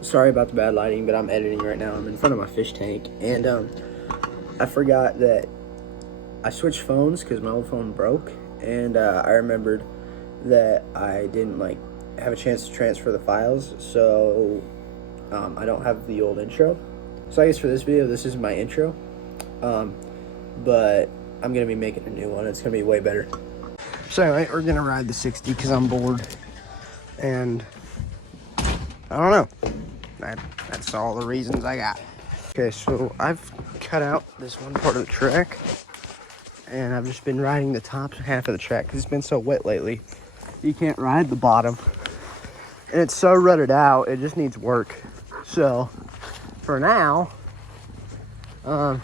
Sorry about the bad lighting, but I'm editing right now. I'm in front of my fish tank, and I forgot that I switched phones because my old phone broke, and I remembered that I didn't have a chance to transfer the files, so I don't have the old intro. So I guess for this video, this is my intro, but I'm gonna be making a new one. It's gonna be way better. So anyway, we're gonna ride the 60 because I'm bored, and I don't know. That's all the reasons I got. Okay, so I've cut out this one part of the track, and I've just been riding the top half of the track because it's been so wet lately. You can't ride the bottom, and it's so rutted out, it just needs work. So for now, I'm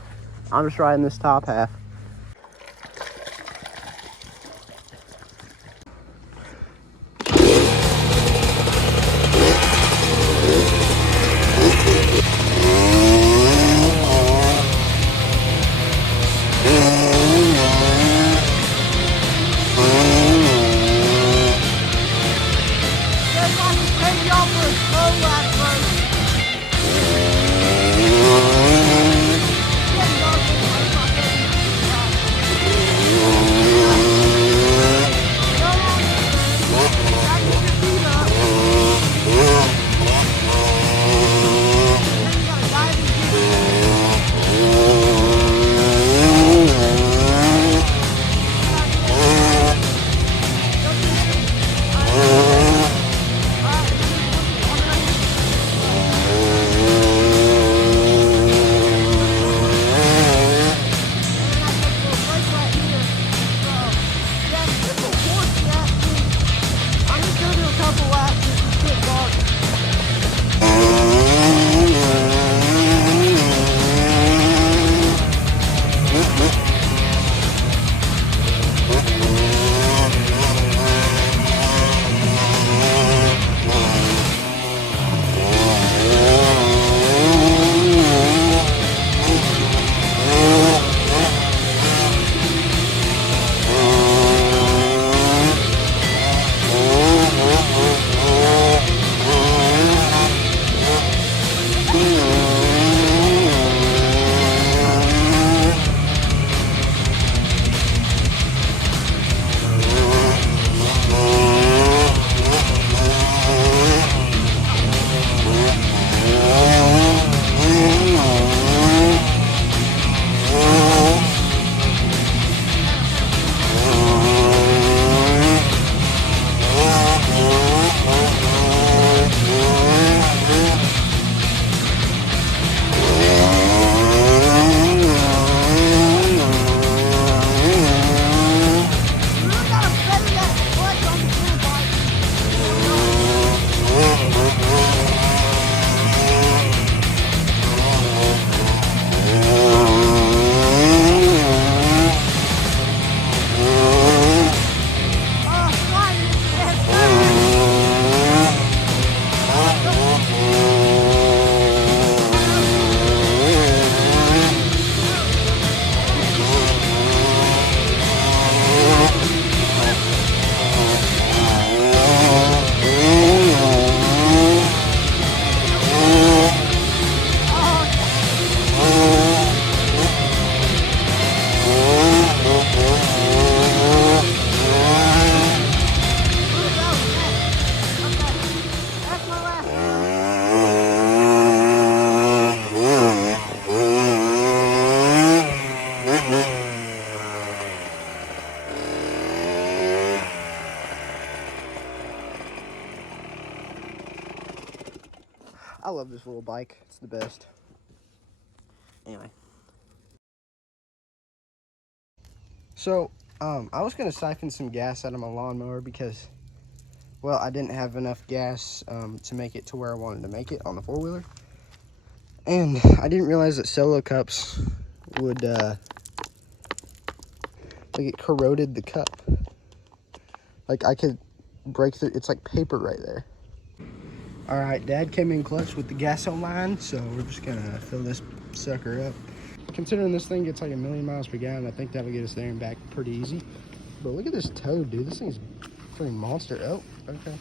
just riding this top half. I love this little bike. It's the best. Anyway. So, I was going to siphon some gas out of my lawnmower because, well, I didn't have enough gas to make it to where I wanted to make it on the four-wheeler. And I didn't realize that Solo cups would, it corroded the cup. Like, I could break through, it's like paper right there. All right, Dad came in clutch with the gas line, so we're just gonna fill this sucker up. Considering this thing gets like 1,000,000 miles per gallon, I think that'll get us there and back pretty easy. But look at this toad, dude. This thing's a freaking monster. Oh, okay.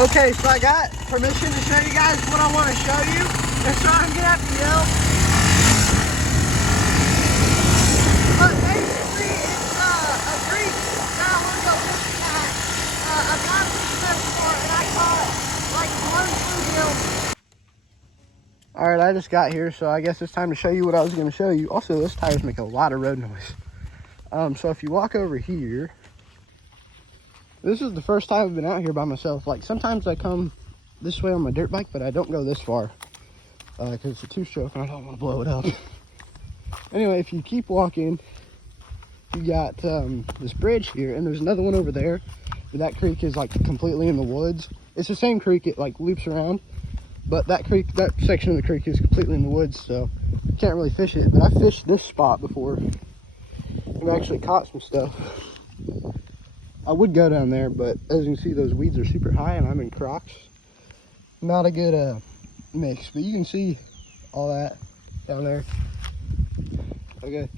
Okay, so I got permission to show you guys what I want to show you. And so I'm gonna have to yell. But basically, it's a creek that I want to go fishing at. I've gone fishing there before, and I caught like one bluegill. All right, I just got here, so I guess it's time to show you what I was going to show you. Also, those tires make a lot of road noise. So if you walk over here, this is the first time I've been out here by myself. Like sometimes I come this way on my dirt bike, but I don't go this far because it's a two-stroke and I don't want to blow it up. Anyway, if you keep walking, you got this bridge here, and there's another one over there. That creek is like completely in the woods. It's the same creek, it like loops around, but that creek, that section of the creek is completely in the woods, so you can't really fish it. But I fished this spot before and actually caught some stuff. I would go down there, but as you can see, those weeds are super high and I'm in Crocs. Not a good mix, but you can see all that down there. Okay,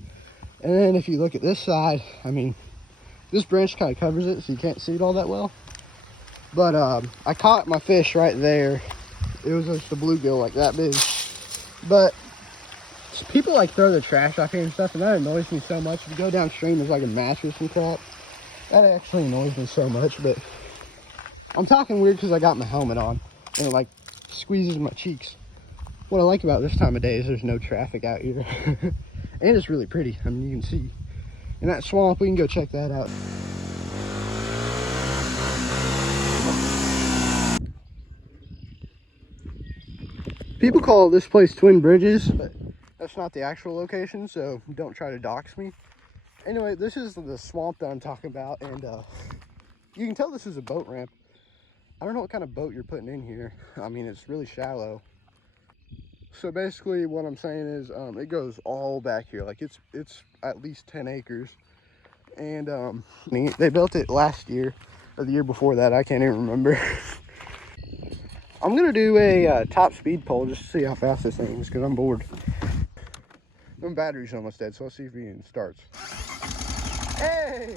and then if you look at this side, I mean, this branch kind of covers it, so you can't see it all that well. But I caught my fish right there. It was just a bluegill like that big. But people like throw their trash out here and stuff, and that annoys me so much. If you go downstream, there's like a mattress and crap. That actually annoys me so much, but I'm talking weird because I got my helmet on and it like squeezes my cheeks. What I like about this time of day is there's no traffic out here. And it's really pretty. I mean, you can see in that swamp. We can go check that out. People call this place Twin Bridges, but that's not the actual location, so don't try to dox me. Anyway, this is the swamp that I'm talking about, and you can tell this is a boat ramp. I don't know what kind of boat you're putting in here. I mean, it's really shallow. So basically what I'm saying is it goes all back here. Like it's at least 10 acres. And they built it last year or the year before that. I can't even remember. I'm gonna do a top speed poll just to see how fast this thing is because I'm bored. My battery's almost dead, so let's see if it even starts. Hey!